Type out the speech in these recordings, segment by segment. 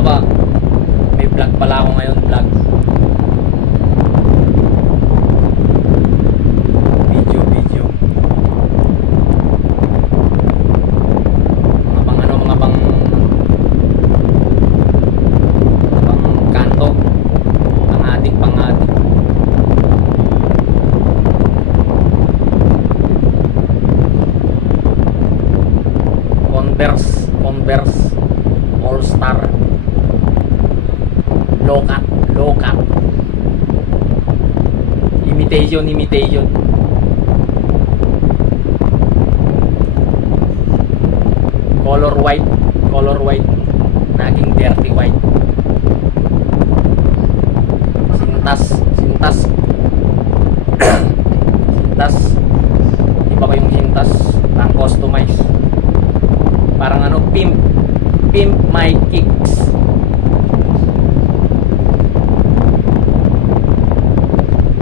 tropa, may vlog pala ako ngayon, vlog. Video. Mga pang kanto. Pang-adik. Converse All Star low cut imitation color white naging dirty white, sintas iba ko yung sintas pang customize, parang ano, pimp my kicks.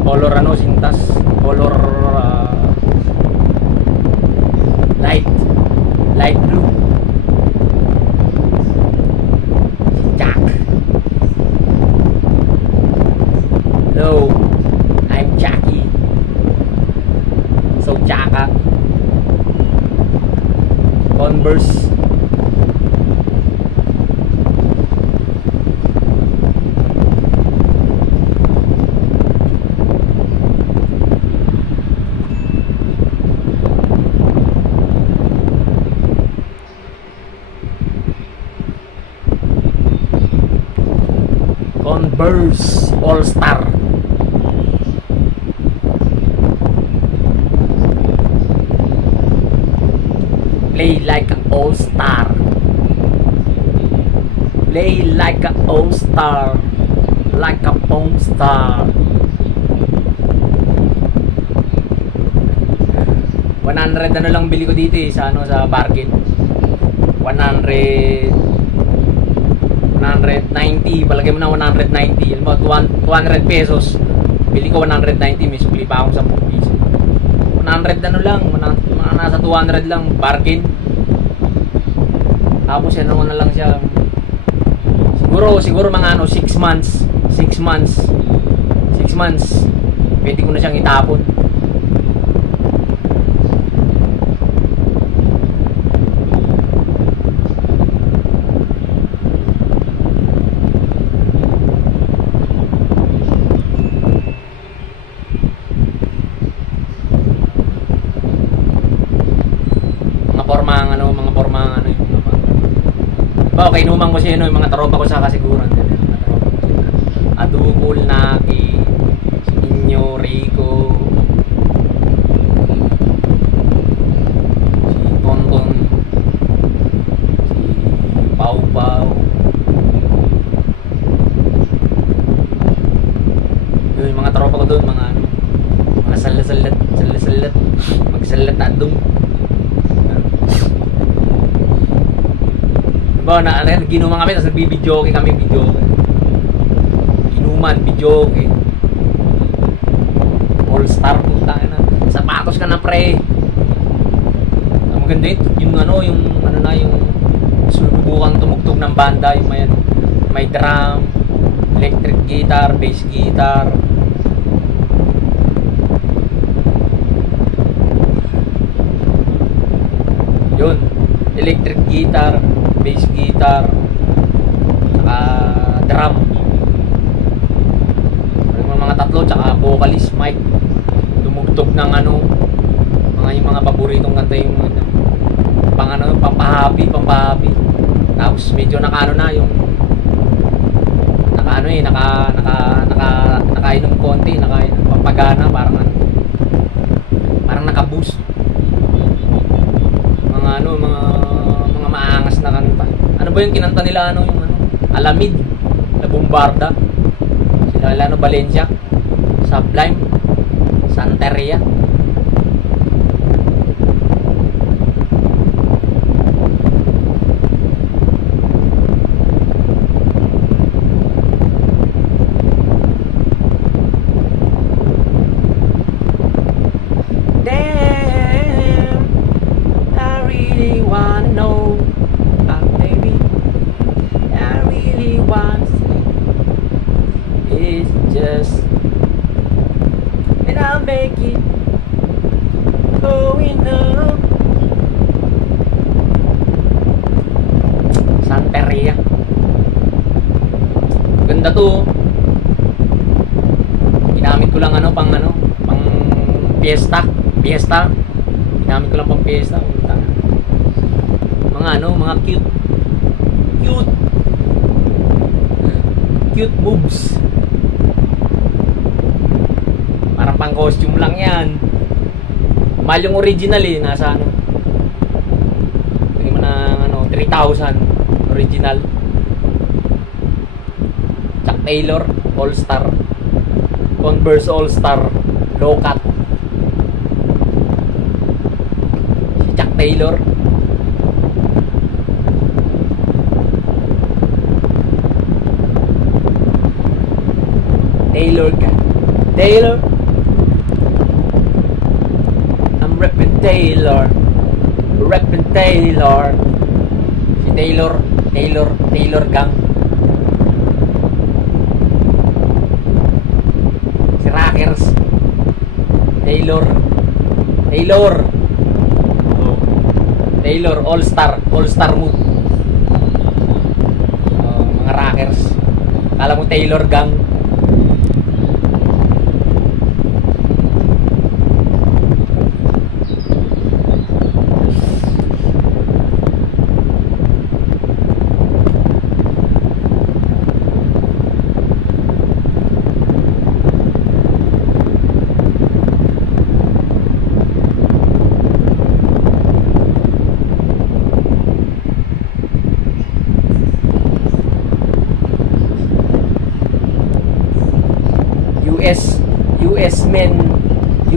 Color ano, sintas, color light blue. Jack. Hello, I'm Jackie. So Jacka. Converse. Converse All Star. Play like an all star. Play like an all star. Like a porn star. 100 ano lang bili ko dito eh, sa ano, sa bargain. 190, palagay mo na 190, alam mo, 200 pesos, bili ko 190, may sukli pa akong 10 piso. 100 ano lang, mga nasa 200 lang, bargain. Tapos ano na lang siya, siguro mga ano, 6 months, pwede ko na siyang itapon. mga pormang ano yung mga ba, okay, inuman ko siya, yung mga tropa ko sa kasiguran, Adukul, Naki, si Inyo, Rico, si Tonton, si Pau, yung mga tropa ko doon, mga salat magsalat na doon. Ba na ginuman kami, tapos nagbibidyoke kami, inuman, bidyoke, all star, punta na sapatos ka na, pre. Ang maganda yung ano na, yung sulubukang tumugtog ng banda, yung may drum, electric guitar, bass guitar, yun, electric guitar, bass guitar, saka drum, mga tatlo, saka vocalist, mic, tumugtog ng ano, yung mga paboritong kanta, yung pampahappy. Tapos medyo nakaano na yung nakainom konti, nakainom pampagana, parang nakaboost, mga maangas na kanta. Ano ba yung kinanta nila, yung Alamid, La Bombarda, sila Valencia, Sublime, Santeria. enough. Santeria. Ganda to. Ginamit ko lang pang fiesta. Ginamit ko lang pang fiesta. Mga cute boobs. Parang pang costume lang yan. Mahal yung original nasa hindi mo na 3,000 original. Chuck Taylor All Star, Converse All Star low cut. Si Chuck Taylor. Taylor. I'm reppin' Taylor. Si Taylor gang. Si Rockers. Taylor. Taylor All Star move. Mga Rockers. Kala mo Taylor gang.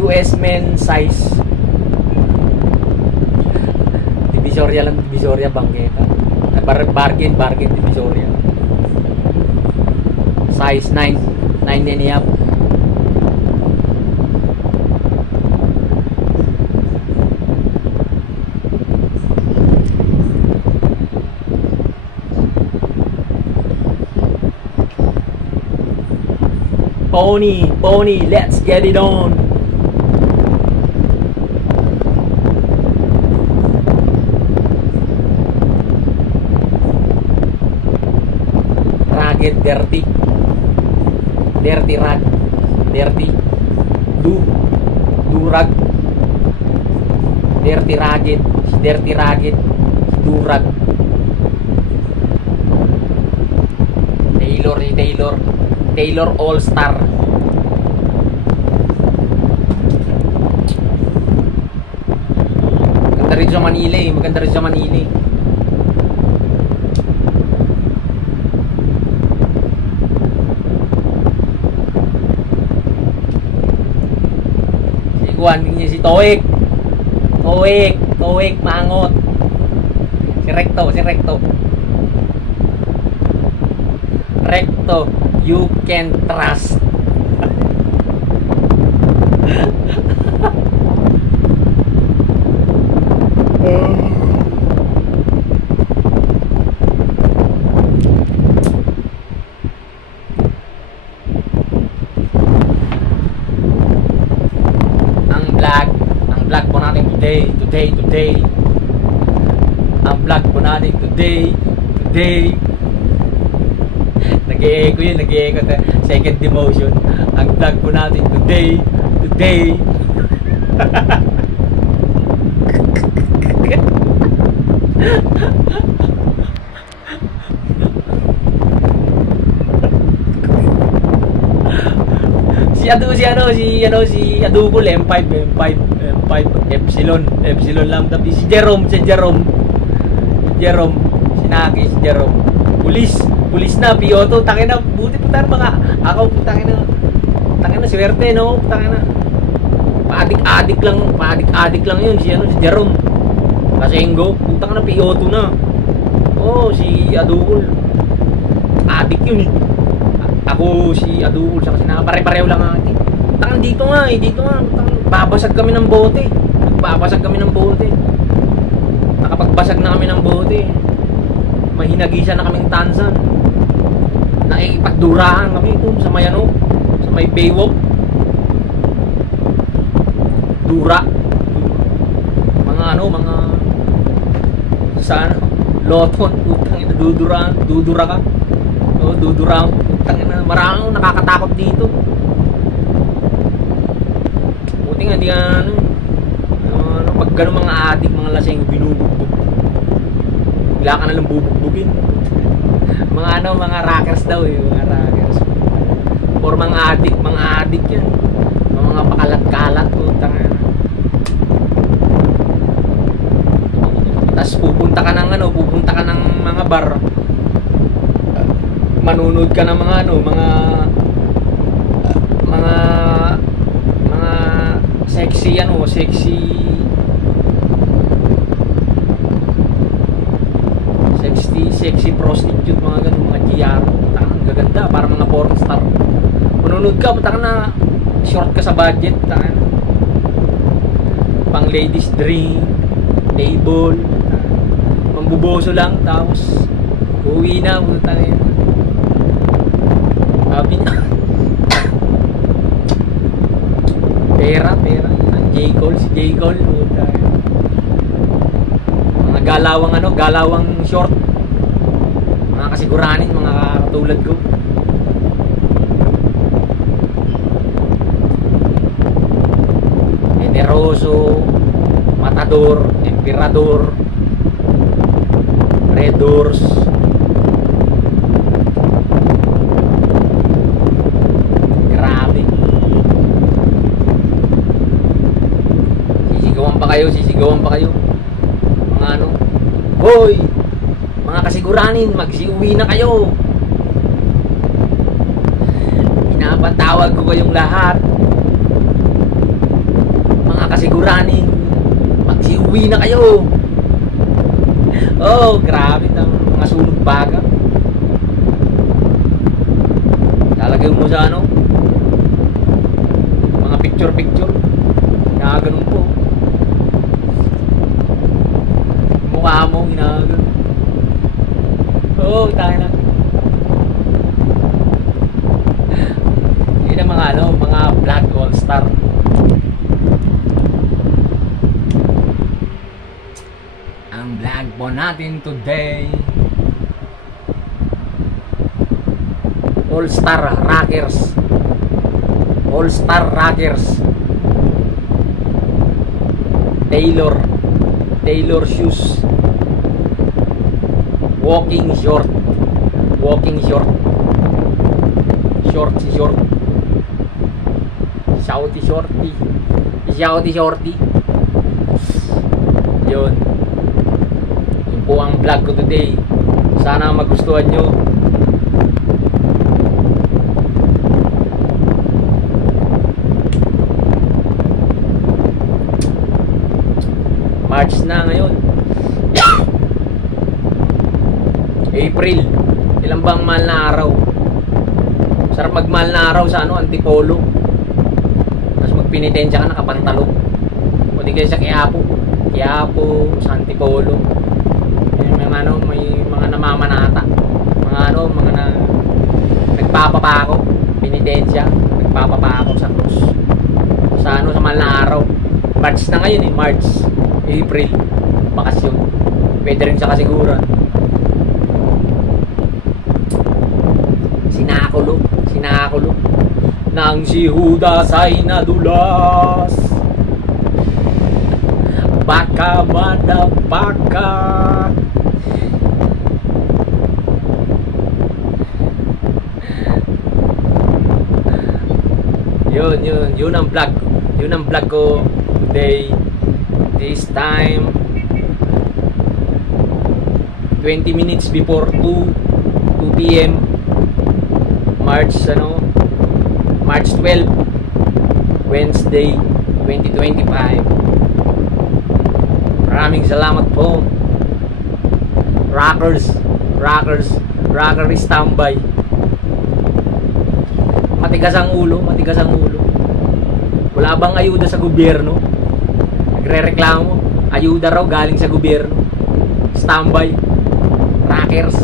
US men size. Divisoria Banggeta. Bargain Divisoria. Size 9 and a half. Pony, let's get it on. Ragged, dirty rag, dirty durag, dirty ragged, durag. Taylor All Star. Maganda rin sa Manila eh. Si Toek maangot. Si Recto, you can trust. Ang vlog po natin today. Ang vlog po natin today. Nag-e-echo second demotion. Ang vlog po natin today. si Adugol M5 Epsilon lang, tapi si Jerome Sinaki, si Jerome pulis na piyoto, tangina, buti putar mga ako, tangina swerte no, tangina paadik lang yun si Jerome Kasengo, putang na piyoto na. Si Adugol adik yun eh. Ako si Adugol sa kasi pare-pareho lang atin. Tangan dito nga, babasag kami ng bote. Nakapagbasag na kami ng bote. Mahinagisa na kaming tansan. Nakikipagdurahan kami kung sa may sa may Baywalk. sa ano, Loton, putang ina, dudura ka. Oo, dudura, putang ina, maraming nakakatakot dito. Buti nga, hindi ka, pag gano'ng mga adik, mga lasing, binubugbog. Bigla ka nalang bubugbugin. Mga rockers daw eh, mga rockers. Or mga adik yan. Mga pakalat-kalat, putang ina. Tapos pupunta ka ng mga bar. Manunod ka ng mga sexy prostitute, mga ganun, mga GR. Ang gaganda, parang mga porn star. Manunod ka, putang na short ka sa budget, putang pang ladies drink, table, mambuboso lang, tapos uwi na, putang ina. Sabi niya pera si J. Cole, putang ina. Mga galawang short, mga kasiguranin, mga katulad ko. Generoso, Matador, Emperador, Red Doors. Grabe. Sisigawan pa kayo. Mga ano, hoy, mga kasiguranin, magsiuwi na kayo. Pinapatawag ko kayong lahat. Mga kasiguranin, magsiuwi na kayo. Oh, grabe mga sunog baga. Lalagay mo sa ano, mga picture. Ginaganon po. Mukha mo, ginaganon. Oh, tayo na. Yun ang mga Black All Star. Ang vlog po natin today, All Star Rockers. Taylor shoes, walking short, shorty. Yun po ang vlog ko today. Sana magustuhan nyo. March na ngayon. April. Ilan bang mahal na araw? Sarap magmahal na araw sa Antipolo. Tapos magpinitensya ka, nakapantalo. O di kayo sa Quiapo, sa Antipolo. May mga namamanata. Mga nagpapapako. Pinitensya. Nagpapapako sa krus. Sa mahal na araw. March na ngayon March. April, bakasyon. Pwede rin sa kasiguran. Sinakulo nang si Judas ay nadulas. Baka madapaka. Yun ang vlog ko today. This time 20 minutes before 2 p.m. March 12, Wednesday 2025. Maraming salamat po. Rockers standby. Matigas ang ulo. Wala bang ayuda sa gobyerno? Nagre-reklamo, ayuda raw galing sa gobyerno. Standby. Rockers.